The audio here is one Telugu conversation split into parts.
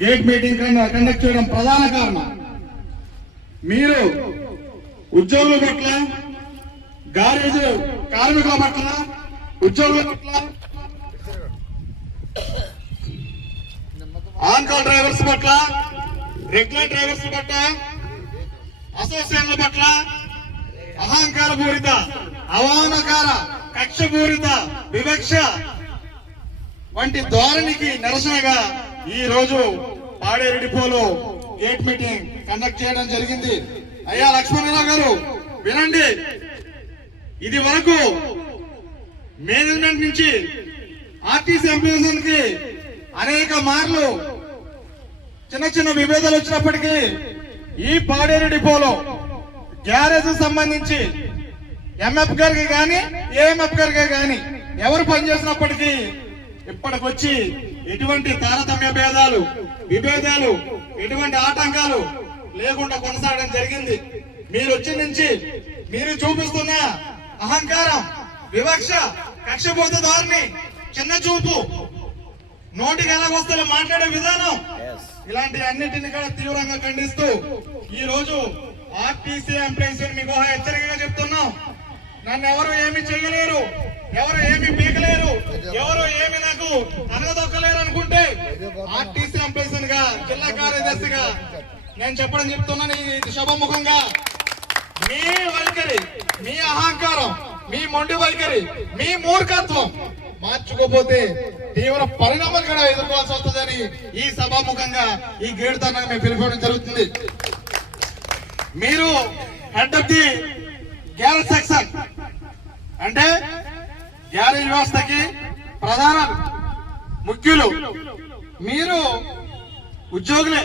గేట్ మీటింగ్ కండక్ట్ చేయడం ప్రధాన కారణం. మీరు ఉద్యోగుల పట్ల, గ్యారేజ్ కార్మికుల పట్ల, ఉద్యోగుల పట్ల, ఆన్ కాల్ డ్రైవర్స్ పట్ల, రెగ్యులర్ డ్రైవర్స్ పట్ల, అసోసియేషన్ల పట్ల అహంకార పూరిత, అవమానకార, కక్షపూరిత, వివక్ష వంటి ధోరణికి నిరసనగా ఈ రోజు పాడేరు డిపోలో గేట్ మీటింగ్ కండక్ట్ చేయడం జరిగింది. అయ్యా లక్ష్మణరావు గారు వినండి, ఇది వరకు మేనేజ్మెంట్ నుంచి ఆర్టీసీ ఎంప్లాయీస్ కి అనేక మార్లు చిన్న చిన్న విభేదాలు వచ్చినప్పటికీ ఈ పాడేరు డిపోలో గ్యారేజ్ సంబంధించి ఎంఎఫ్ గారికి కానీ ఏఎంఎఫ్ గారికి కానీ ఎవరు పనిచేసినప్పటికీ ఇప్పటికొచ్చి ఎటువంటి తారతమ్య భేదాలు, విభేదాలు, ఎటువంటి ఆటంకాలు లేకుండా కొనసాగడం జరిగింది. మీరు వచ్చిన నుంచి మీరు చూపిస్తున్న అహంకారం, వివక్ష, కక్షపూరిత ధోరణి, చిన్న చూపు, నోటికి ఎలాగొస్తే మాట్లాడే విధానం, ఇలాంటి అన్నిటిని కూడా తీవ్రంగా ఖండిస్తూ ఈ రోజు ఆర్టీసీ ఎంప్లాయీస్ మీకు హెచ్చరికగా చెప్తున్నాం. నన్ను ఎవరు ఏమి చేయలేరు, ఎవరు ఏమి పీకలేరు, ఎవరు ఏమి నాకు అనగదొక్కలేరు అనుకుంటే ఆర్టీసీ ఎంప్లాయీస్ గా, జిల్లా కార్యదర్శిగా నేను చెప్తున్నాను ఈ సభాముఖంగా, మీ వైఖరి, మీ అహంకారం, మీ మొండి వైఖరి, మీ మూర్ఖత్వం మార్చుకోపోతే తీవ్ర పరిణామాలు కూడా ఎదుర్కోవాల్సి వస్తుందని ఈ సభాముఖంగా ఈ గేడుతనంగా మేము పిలుపుకోవడం జరుగుతుంది. మీరు head of the garage section అంటే గ్యారేజ్ వ్యవస్థకి ప్రధాన ముఖ్యులు. మీరు ఉద్యోగులే,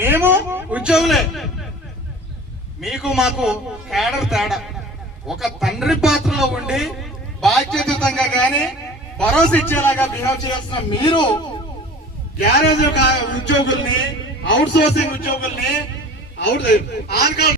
మేము ఉద్యోగులే. మీకు మాకు కేడర్ తేడా. ఒక తండ్రి పాత్రలో ఉండి బాధ్యతయుతంగా గాని భరోసా ఇచ్చేలాగా బిహేవ్ చేయాల్సిన మీరు గ్యారేజ్ ఉద్యోగుల్ని, అవుట్ సోర్సింగ్ ఉద్యోగుల్ని, ఆన్ కాల్